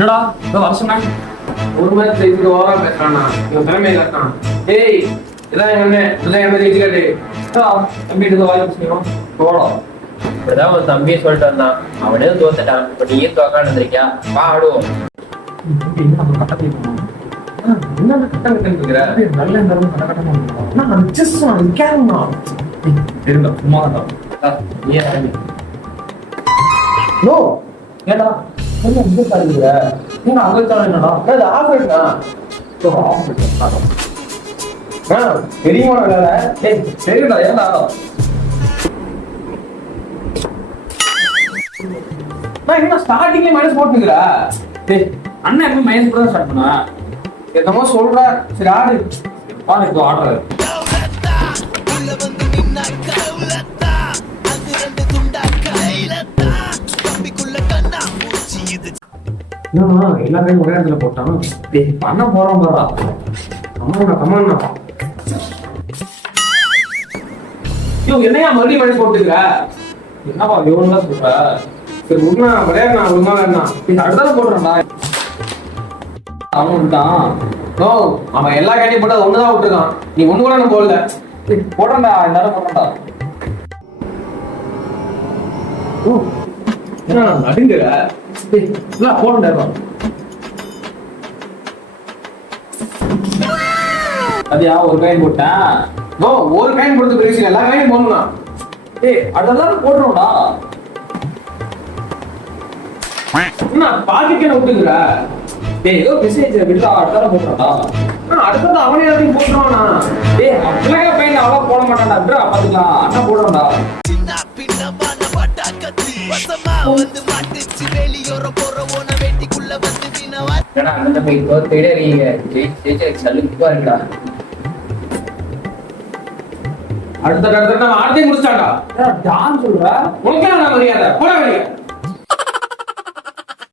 என்னடா வர சொன்னாங்க ஒரு மாதிரி செய்து ஓவரா பேசுறானா இவன் திறமையை காட்டான். ஏய் இதான் என் அண்ணன், இதான் என் மாதிரி கேட்டு தம்பிட்டு வாய் பேசுவோம் போடலாம். இப்படிதான் ஒரு தம்பியை சொல்லிட்டு வந்தான். அவனே தோத்துட்டான். இப்ப நீயே தோக்கான்னு இருந்திருக்கியா? வா ஆடுவோம். நம்ம கட்டத்தை என்ன கட்டம் கட்டம் இருக்கிற நல்ல இருந்தாலும் கட்ட கட்டமா தெரியுமா சும்மா நோ ஏடா என்ன இந்த பாருங்க நீங்க அங்க என்னடா அது ஆஃபர்டா தெரியுமா வேலை சரிடா ஏடா நான் என்ன ஸ்டார்டிங்ல மைனஸ் போட்டுக்கிறா அண்ணன் எப்பவும் மைனஸ் கூட ஸ்டார்ட் பண்ணா என்னமோ சொல்ற சரி ஆடு பாருங்க ஆடுறாரு எல்லா கையும் ஒரே இடத்துல போட்டான். பண்ண போறோம் பாரா கமாண்ணா என்னையா மறுபடியும் மைனஸ் போட்டுக்கிற? என்னப்பா இவன் சொல்ற சரி உண்மை விளையாடுனா ஒழுங்கா வேணா அடுத்தது போடுறான்டா அவன் விட்டான் ஓ அவன் எல்லா கேட்டையும் போட்டு ஒண்ணுதான் விட்டுருக்கான். நீ ஒண்ணு கூட நான் போடல போடுறா எல்லாரும் போடுறா என்ன நடுங்குற போடுறா அதையா ஒரு காயின் போட்டேன் ஓ ஒரு காயின் போடுறது பெரிய விஷயம், எல்லா காயும் போடணும். அதெல்லாம் போடுறோம்டா என்ன பாக்கெட்ல விட்டுக்கிற? ஏதோ மெசேஜ் விடா அடுத்தால போடுறாடா அடுத்தது அவனே எல்லாத்தையும் போட்டுருவானா? அப்படியே பையன் அவ்வளோ போட மாட்டான்டா பாத்துக்கலாம் அண்ணா போடுறோம்டா அந்த தம்பி தோத்துக்கிட்டே இருக்கீங்க. ஜெயிச்சு சலுப்பா இருக்கா. அடுத்த அடுத்த ஆட்டையும் முடிச்சாண்டா. டான் சொல்ற உனக்கே நான் மரியாதை போட வெளியே.